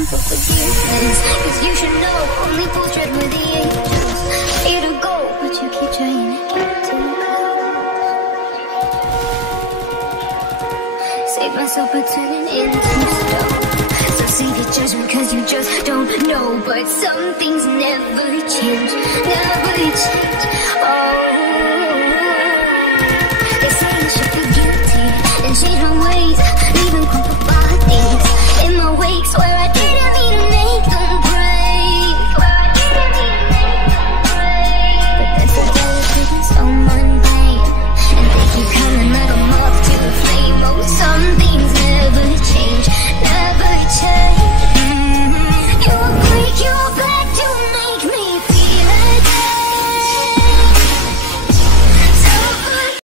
asking for forgiveness, cause you should know only fools tread where the angels fear to go, but you keep trying to get too close. Save myself by turning into stone. So save your judgment cause you just don't know. But some things never change, never change. Oh, they say I should be guilty and change my ways, leaving crumpled bodies in my wake, swear I did.